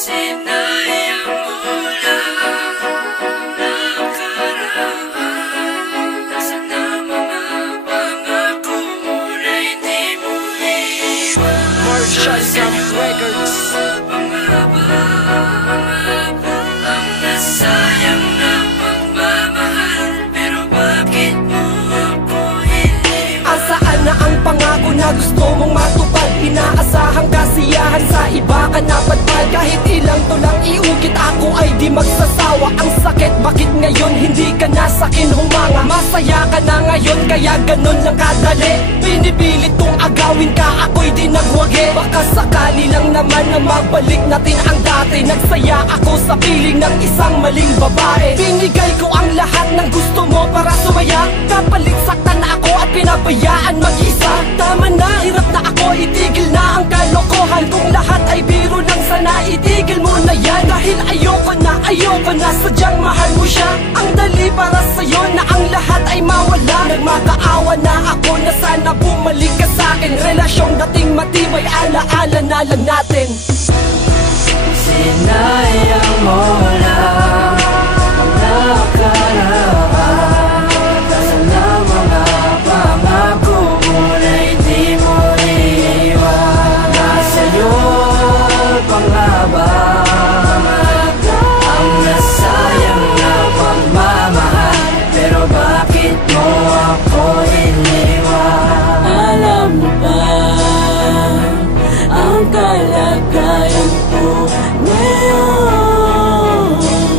Sinayang mo lang nakaraan. Sana mga pangako mo na hindi mo iwan. Marshall Sam Records. Ang nasayang na pagmamahal, pero bakit mo ako iniwan? Asaan na ang pangako na gusto mong matupad? Inaasahang kasiyahan sa iba ka napadpad. Kahit ilang tulang iukit ako ay di magsasawa. Ang sakit, bakit ngayon hindi ka na sakin humanga? Masaya ka na ngayon kaya ganun lang kadali. Pinipilit kong agawin ka, ako'y di nagwagi. Baka sakali lang naman na mabalik natin ang dati. Nagsaya ako sa piling ng isang maling babae. Binigay ko ang lahat ng gusto mo para sumaya. Kapalit saktan ako at pinabayaan mag-isa. Tama na, hirap na ako, itigil na ang kalokohan. Kung lahat ay biro lang, sana itigil mo na yan. Dahil ayoko na, sadyang mahal mo siya. Ang dali para sa'yo na ang lahat ay mawala. Nagmakaawa na ako na sana bumalik ka sa'kin. Relasyong dating matibay, alaala na lang natin. Sinayang mo lang ang nakaraan. Sana mga pangako mo na hindi mo iwan. Nasa'yo pa nga ba ang nasayang na pagmamahal, pero bakit mo ako iniwan? Alam mo ba ang kalagayan ko ngayon?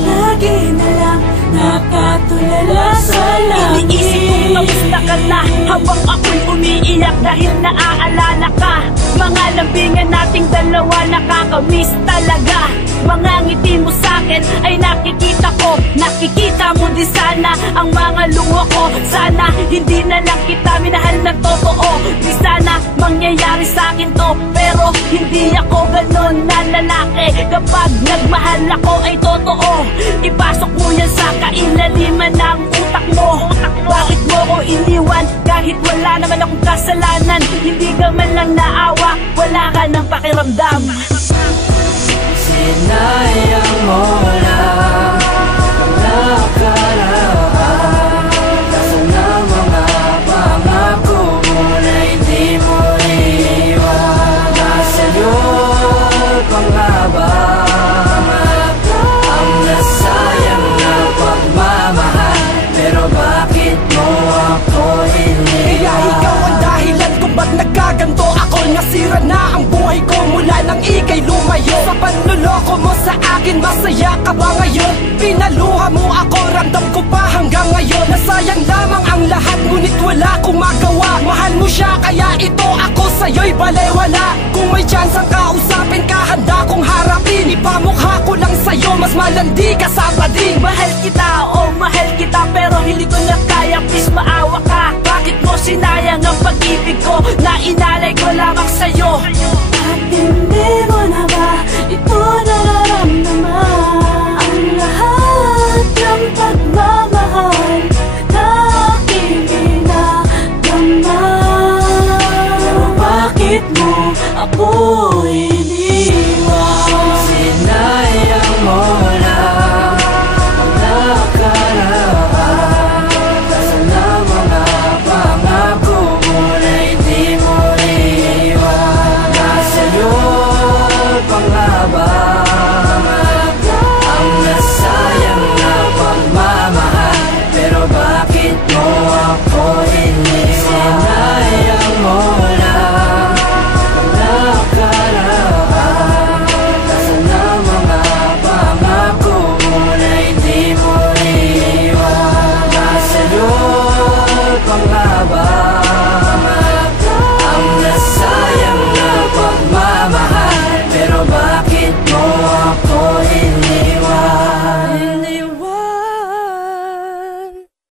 Lagi na lang nakatulala sa langit. Iniisip kong namusta ka na habang ako'y umiiyak dahil naaalala ka. Mga lambingan nating dalawa nakakamiss talaga. Mga ngiti mo sa'kin ay nakikita ko. Nakikita mo di sana ang mga luha ko. Sana hindi na lang kita minahal na totoo. Di sana mangyayari sa'kin to, pero hindi ako ganon na lalaki. Kapag nagmahal ako ay totoo. Ipasok mo yan sa kailaliman ng utak mo. Bakit mo ko iniwan kahit wala naman akong kasalanan? Hindi ka man lang naawa, wala ka ng pakiramdam. Sinayang mo lang ang nakaraan. Sana mga pangako mo na hindi mo iwan. Nasa'yo pa nga ba ang nasayang na pagmamahal, pero bakit mo ako iniwan? Kaya ikaw ang dahilan kung ba't nagkaganto ako. Nasira na ang buhay ko mula nang ika'y lumayo. Sa panluloko mo sa akin, masaya ka ba ngayon? Pinaluha mo ako, ramdam ko pa hanggang ngayon. Nasayang lamang ang lahat, ngunit wala akong magawa. Mahal mo siya, kaya ito ako sa'yo'y balewala. Kung may chance ang kausap